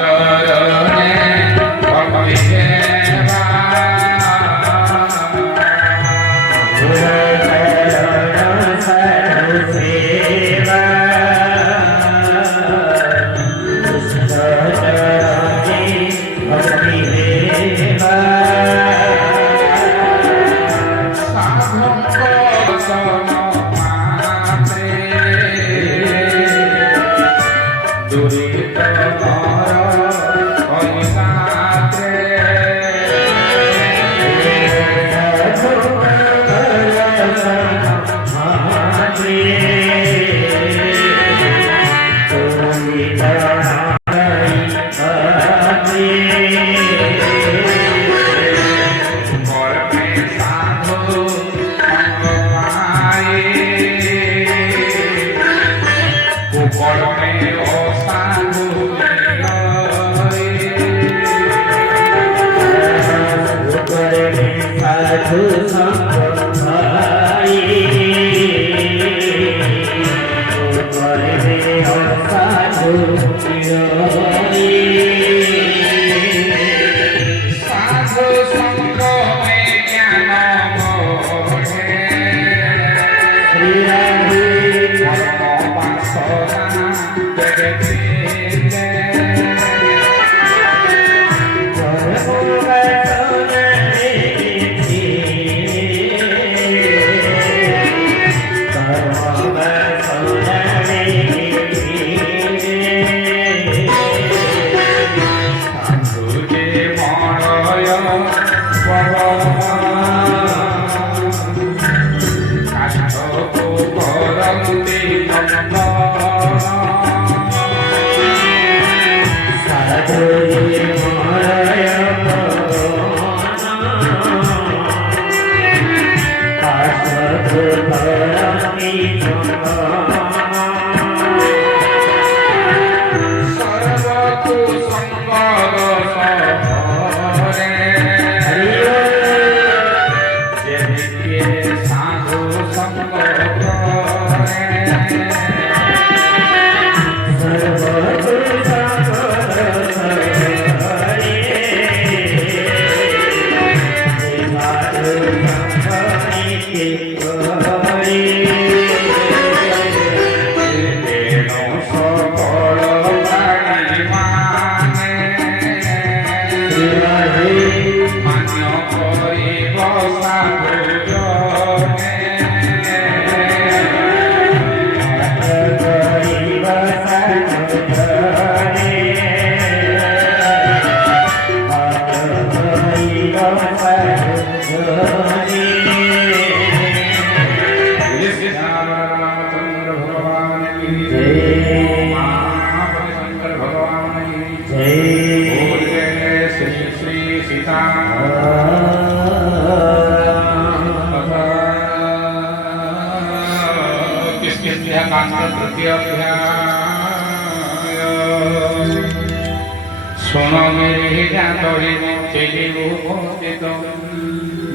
চরণে ভক্তি সেবা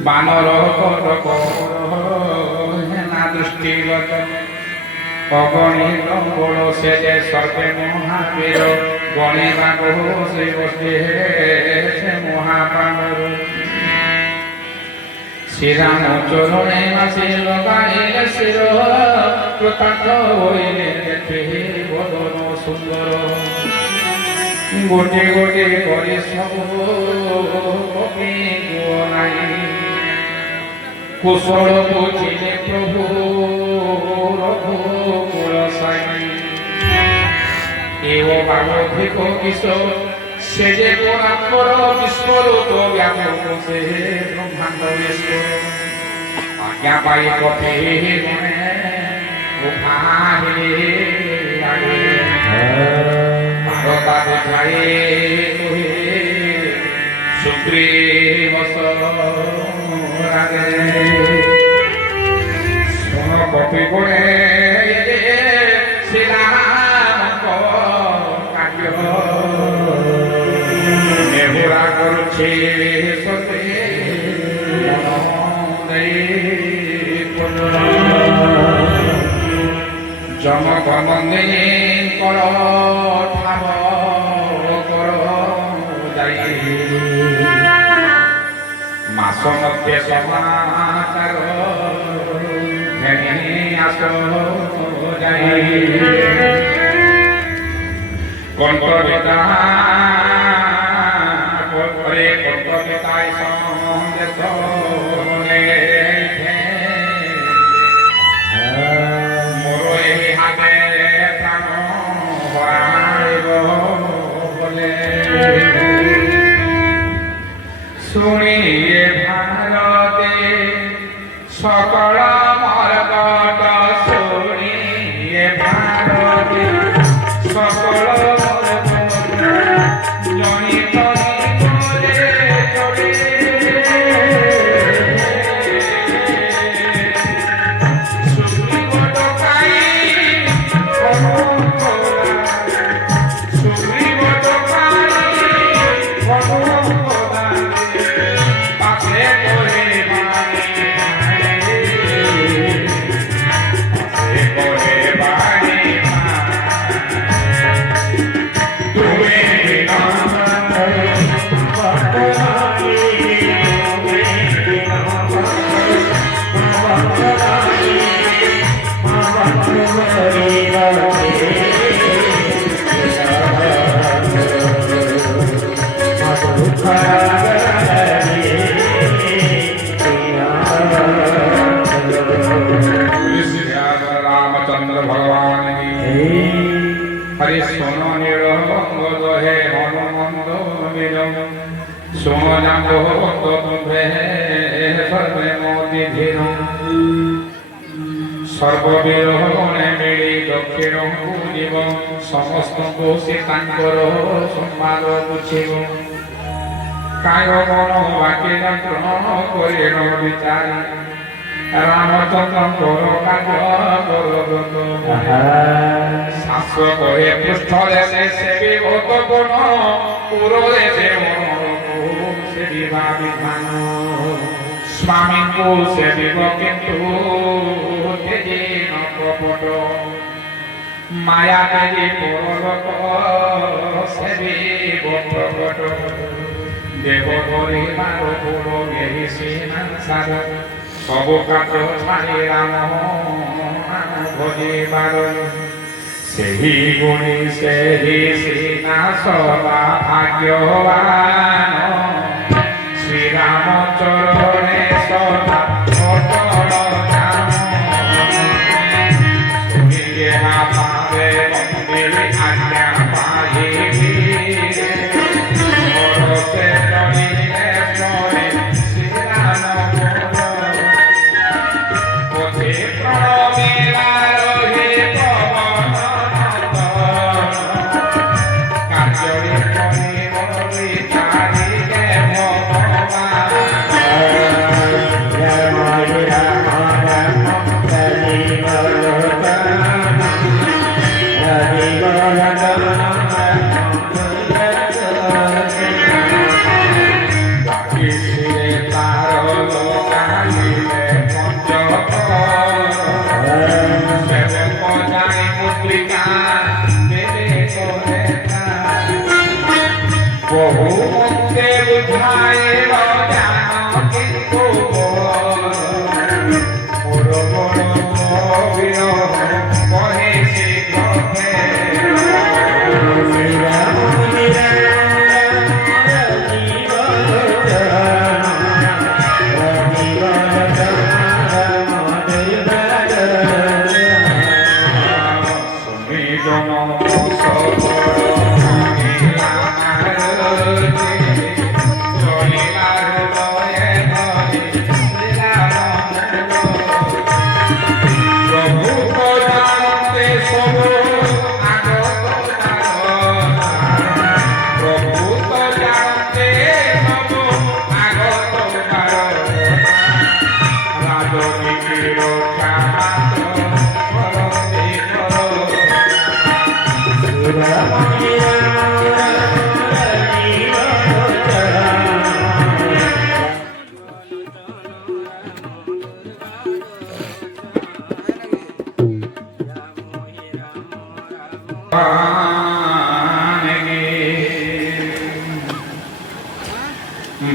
বানর না দৃষ্টিগত অগণিত বড় সে যে সর্বে মহাবীর গণিবা বহু শ্রী বসে মহাপ্রাণর শ্রীরাম চরণে মাসে লগাইলে শির কৃতার্থ হইলে দেখে বদন সুন্দর গোটে গোটে করে সব নাই কুশল বুঝিলে প্রভু রঘুকুল সাই এও ভাগধিক কিশোর সে যে পরাৎপর বিশ্বরূপ ব্যাপক সে ব্রহ্মাণ্ড আজ্ঞা পাই পথে ভারতা বুঝায়ে সুগ্রীব শোন কপি করে শ্রীরাম কার্য নেহুরা করছে সতে জনগণ কর ঠাব কর সমগ্র সমাচার ঘেনে আস যাই কণ্ঠবেতা করে কণ্ঠবেতায় সন্দেশ মোর এই হাতে প্রাণ হরাইব বলে শুনিয়ে ভারতে সকল মর্কট শুনিয়ে ভারতে সকল জনিত করে চলে সুগ্রীব ডকাই সুগ্রীব ডকাই পাশে করে रामचंद्र भगवान हरि सोनो निरंग हे हनुमंत वीरम सोनो जागो तुम्हे सर्वे मोदी धीरम सर्ववीरणे मिली दक्षिण जीव समस्त को सीतांकर संवाद बुझिब काय मन बाकी यंत्रण करेण विचार रामचंद्र शास्त्र कहे पृष्ठ देशे सेवी भक्त गुण पुर देशे सेवी विधान स्वामी को सेविब किंतु तेजेन कपट माया तेजी परलोक सेविब प्रकट देव परिवार गुण यही सीना सारा सब काज छाड़ी राम भजिबार सेही गुणी सेही सीना सदा भाग्यवान श्री राम चरणे सदा अटल जान सुनिए पावे मंदिर आज्ञा पाई मोर से चलिले चले श्री राम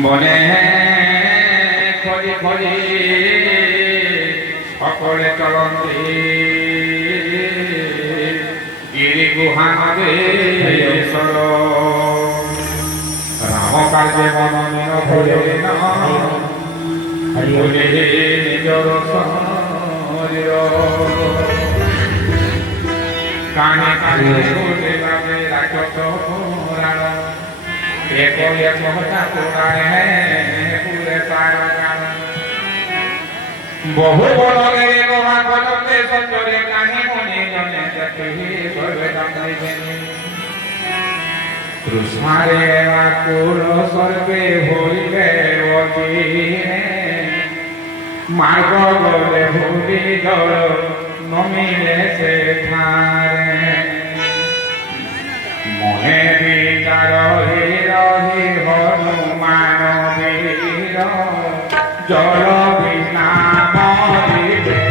বনে খোঁজি খোঁজি সকলে চলন্তি গিরি গুহা নদেশ্বর রাম কার্যে মন নির ভজন ভুলে নিজর শরীর কানে কানে বলে লাগে রাক্ষস পুরাণ এক এক ঠাকুরায় পুরে তারা বহু বলরে গোমা কলতে সঞ্জরে কাহে মনে জনে দেখি সর্বে দামে তৃষ্ণারে আকুল সর্বে হইবে অচিরে মার্গ গলে ভুলি জল নমিলে সে ধারে মনে বিচার রহি হনুমান বীর জল বিনা মরিবে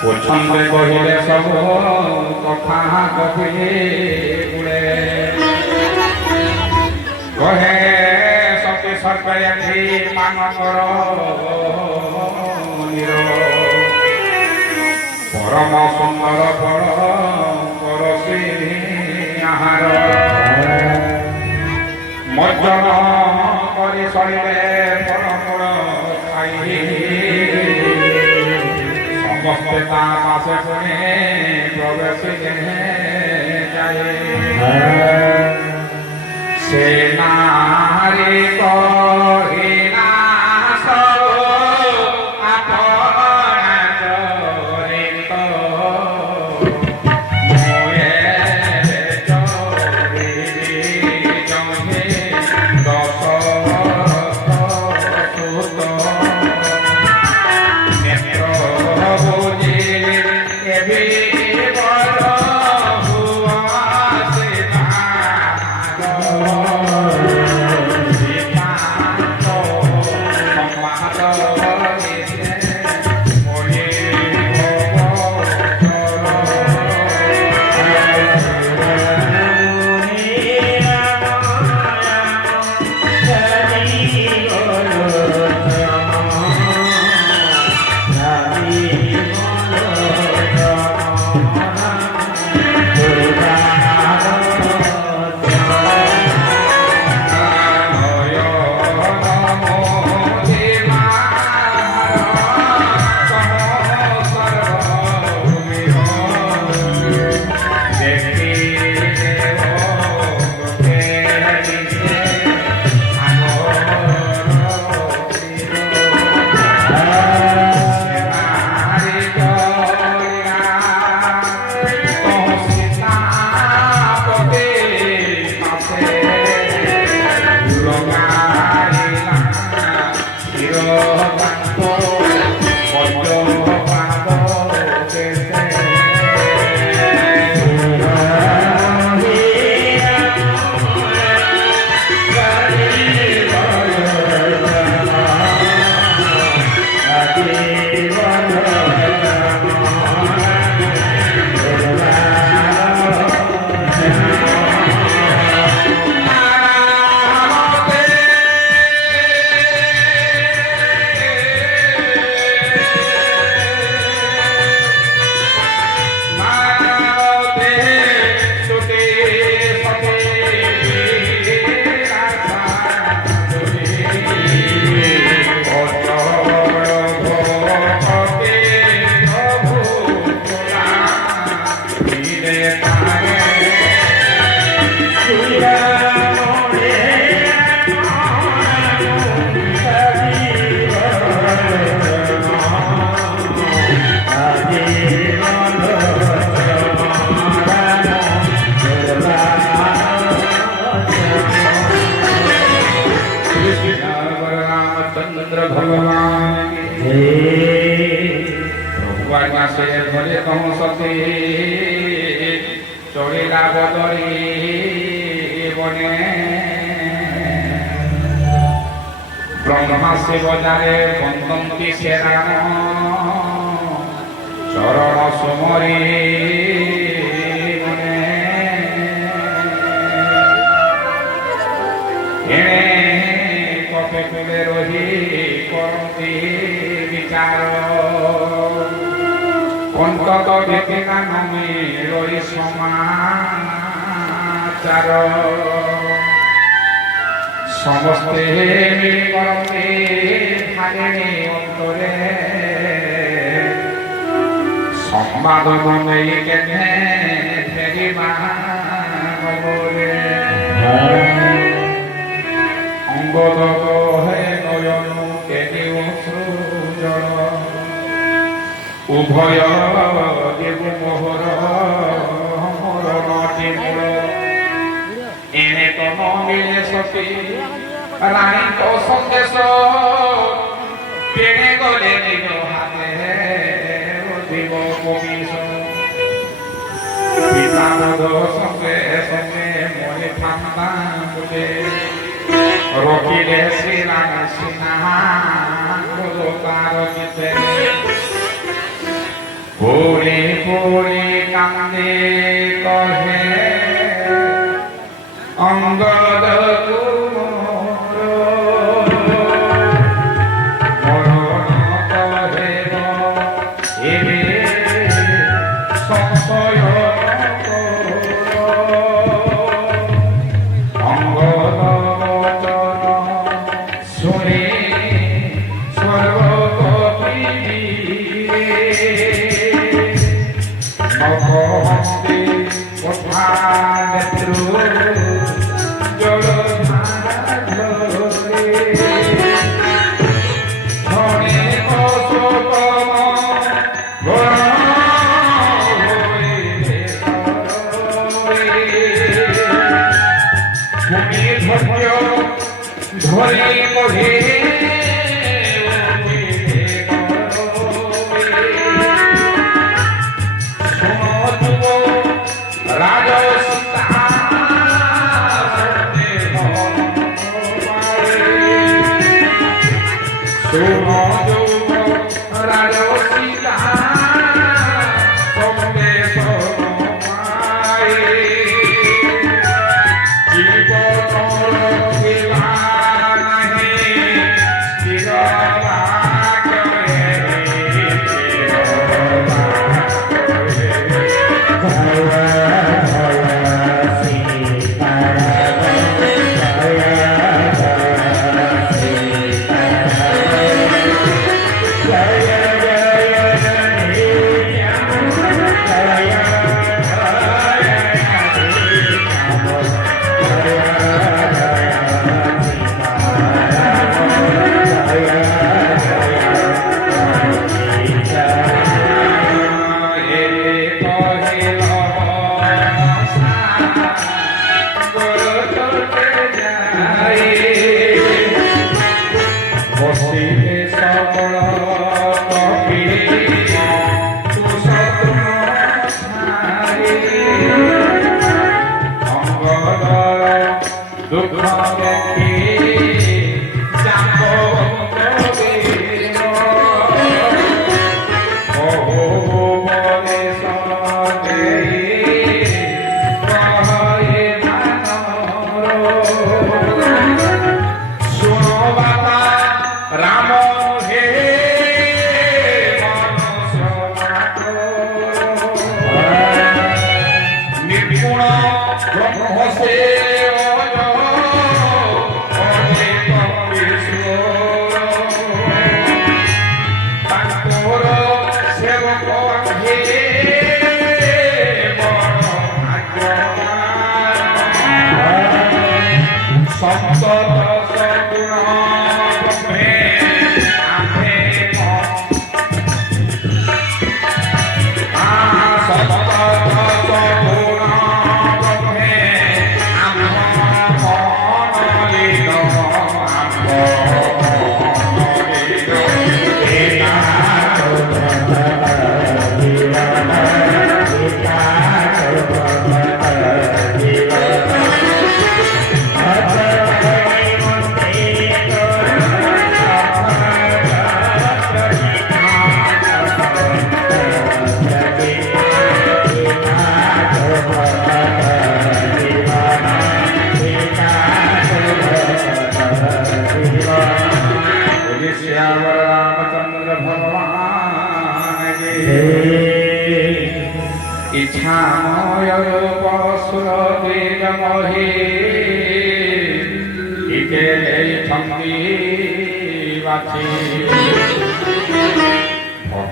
ପଛନ୍ତେ କହିଲେ ସବୁ କଥା କହିଲେ ଗୁଡ଼େ କହେ ସତୀ ସର୍ବେ ଆଖି ମାନଙ୍କର ପରମ ସୁନ୍ଦର ଫଳ ସମସ୍ତେ ତା ପାଶେ ପୁଣି ପ୍ରବେଶିଲେ ଯାଏ ସେ ନାରୀ କହିଲା ସବୁ ଆପଣା ଚରିତ ମୁଁ ଏବେ ଚରିବି ଜଣେ ଦଶରଥ ସୁତ ନେତ୍ର ବୁଝିଲି ଏବେ ବଡ଼ ହୁଅ से धरे कौन सती चढ़िला बदरी बने ब्रह्मा शिव जारे बंदंती से राम चरण सुमरी बने कपे कुले रही करती विचार অন্তত দেখেনা নমে রই সমাচার সমস্তে মিলি করতে থাকে অন্তরে সংবাদ নেই কেনে ফেরিবা বলে অঙ্গদত হে নয়ন কেনে অশ্রুজল উভয় দেব মোহর মরণটি মূল এনে তো মিলে সতী রানী তো সন্দেশ পেড়ে গলে নিজ হাতে দিব কমিশ পিতামদ সঙ্গে সঙ্গে মনে ঠান্ডা বলে রকিলে শ্রীরাম সিনা তার গীতে পড়ে পড়ে কান্দে কহে অঙ্গদ মরণ কহে এবে সংশয় অঙ্গদ বচন শুনে স্বর্গ কপিবে ভগবতী কথা নেত্রু জলধারা ঝরে ধনে অশোকম ভূমি ধৈর্য ধরে কহে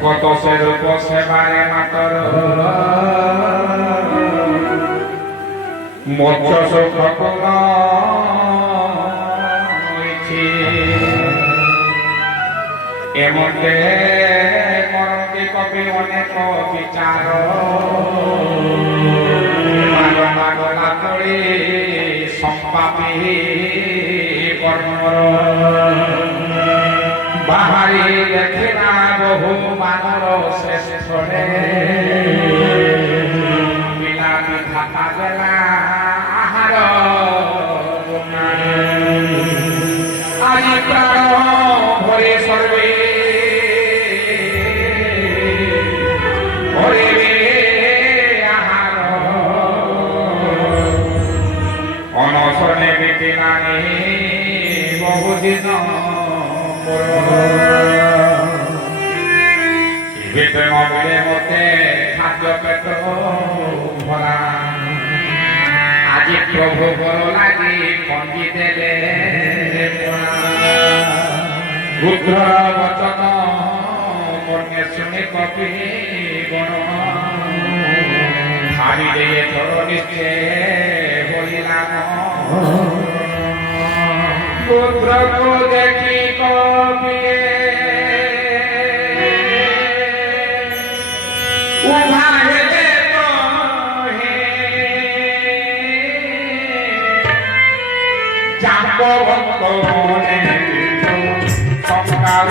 ভকত সে রূপ সেবারে মাতর মোক্ষ সুখ এমতে করতে কবি অনেক বিচার মাগলা করে সম্পাপী কর্মর বাহারি দেখে না বহু বানর শেষ ছড়ে বিলাপি থাকা বেলা আহার আজি প্রাণ ভরে সর্বে ভরে আহার অনশনে বেটে নানি বহুদিন মতে খাদ্য পেট ভরা আজি প্রভু বড় লাগি পঞ্জি দেলে রুদ্র বচন কর্ণে শুনে কপি গণ আহিলে এথর নিশ্চে বলিলাম পুত্রকু দেখি কবিয়ে উভাহে কহে জাম্ববন্ত মনে সকাল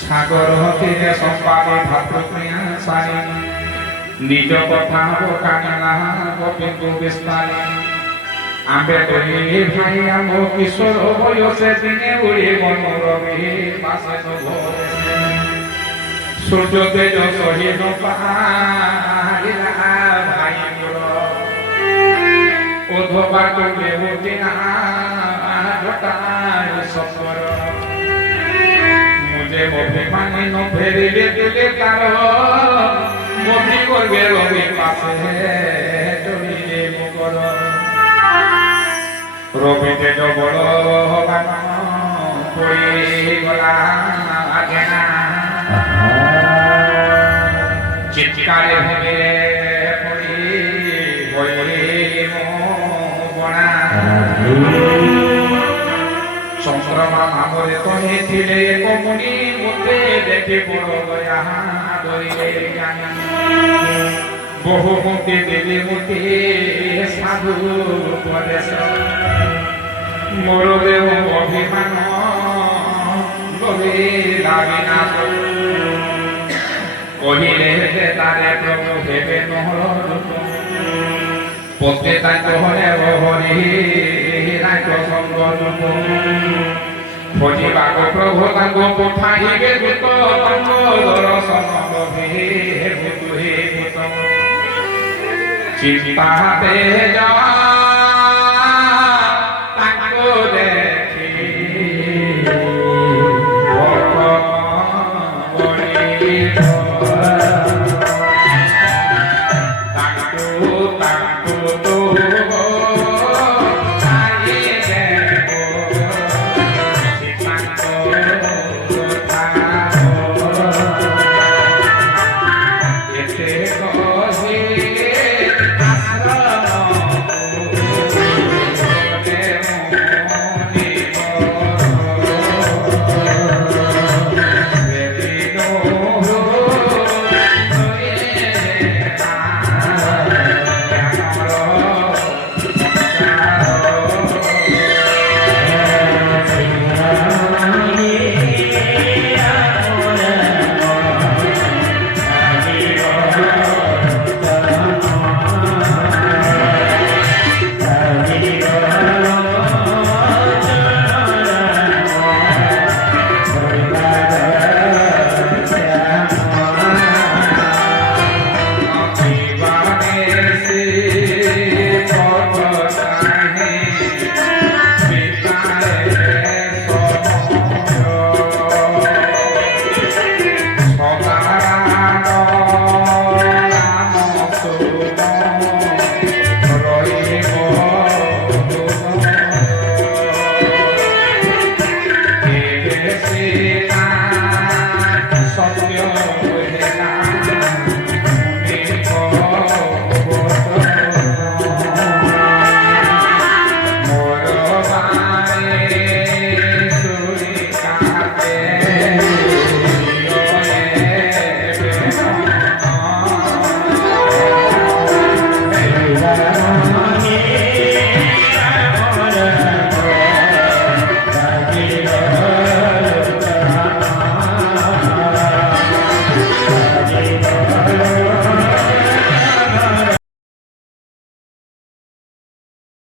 সাগর তীরে সম্পাদে ভাতৃপ্রিয়া সারি নিজ কথা কানা গোবিন্দু বিস্তারে আম্বে করি ভাই আম কিশোর বয়সে দিনে উড়ে মনোরমে পাশে সূর্য তেজ সহিত পাহাড়িলা ভাই অধবা করলে উঠে না ঘটায় সফর মুঝে অভিমানী ন ফেরিলে দিলে তার মতি করবে রবি পাশে চলিলে মুকর রবি তেজ বড় পড়ে গলা আগে না চিৎকারে ভেবে পড়ি বইরে বনা চন্দ্রমা মামরে কহে ছিলে কমনি মতে দেখে বড় দয়া ধরিলে জানি বহু মতে দেবে মতে সাধু উপদেশ মোর দেহ অভিমান গভে লাগে না কহিলে তারে প্রভু ভেবে নহর পতে তাই হলে হরি রাজ্য সঙ্গন খোঁজিবাক প্রভু তাঙ্গ পঠাইবে দূত তাঙ্গ দর্শন লভি হে ভূত চিন্তাতে যা